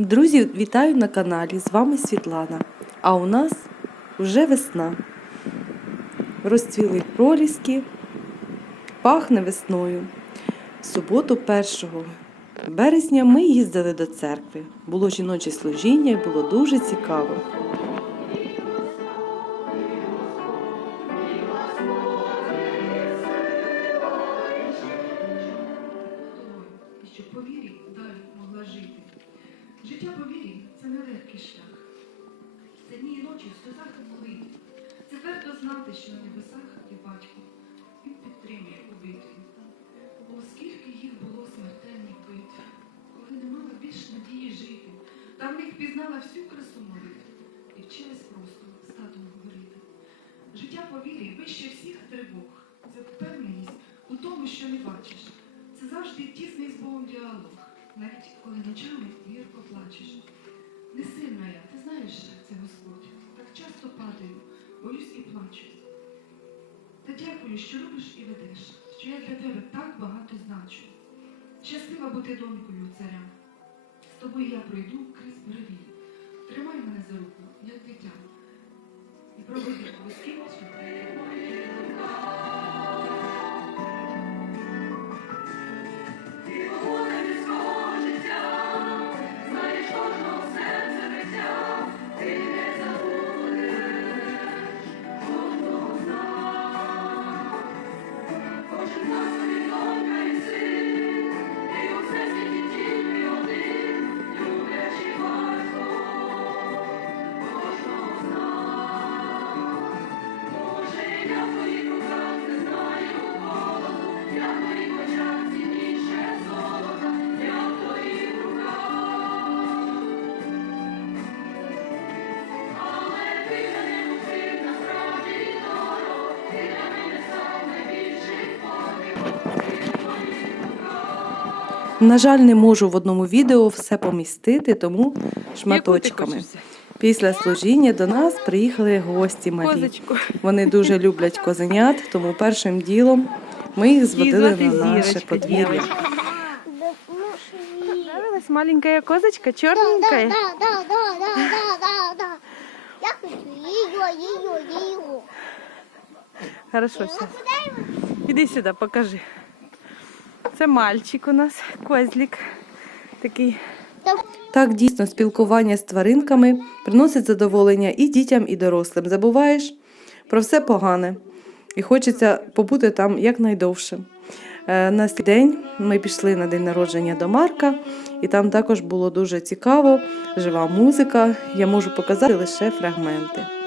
Друзі, вітаю на каналі. З вами Світлана. А у нас вже весна. Розцвіли проліски, пахне весною. В суботу 1 березня ми їздили до церкви. Було жіноче служіння і було дуже цікаво. щоб по далі могла жити. Життя по вірі це нелегкий шлях. Це дні і ночі в сльозах і молитві. Це твердо знати, що на небесах є батько. Він підтримує у битві. О, скільки їх було смертельних битв, коли не мала більш надії жити. Та в них пізнала всю красу молитв і вчилась просто з татом говорити. Життя по вірі вище всіх тривог. Це впевненість у тому, що не бачиш. Це завжди тісний з Богом діалог, гірко плачеш. Не сильна я, ти знаєш, це Господь. Так часто падаю, боюсь і плачу. Та дякую, що любиш і ведеш, що я для тебе так багато значу. Щаслива бути донькою царя. З тобою я пройду крізь буревій. Тримай мене за руку, як дитя. І проведи безкінечно. На жаль, не можу в одному відео все помістити, тому шматочками. Після служіння до нас приїхали гості малі. Козочку. Вони дуже люблять козенят, тому першим ділом ми їх зводили на наше подвір'я. дівочка. Понравилась маленькая козочка, да. Я хочу ее, ее, ее. Хорошо, сейчас. Іди сюди, покажи. Це мальчик у нас, козлик. Такий. Так, дійсно, спілкування з тваринками приносить задоволення і дітям, і дорослим. Забуваєш про все погане і хочеться побути там якнайдовше. Е, На цей день ми пішли на день народження до Марка, і там також було дуже цікаво, жива музика. Я можу показати лише фрагменти.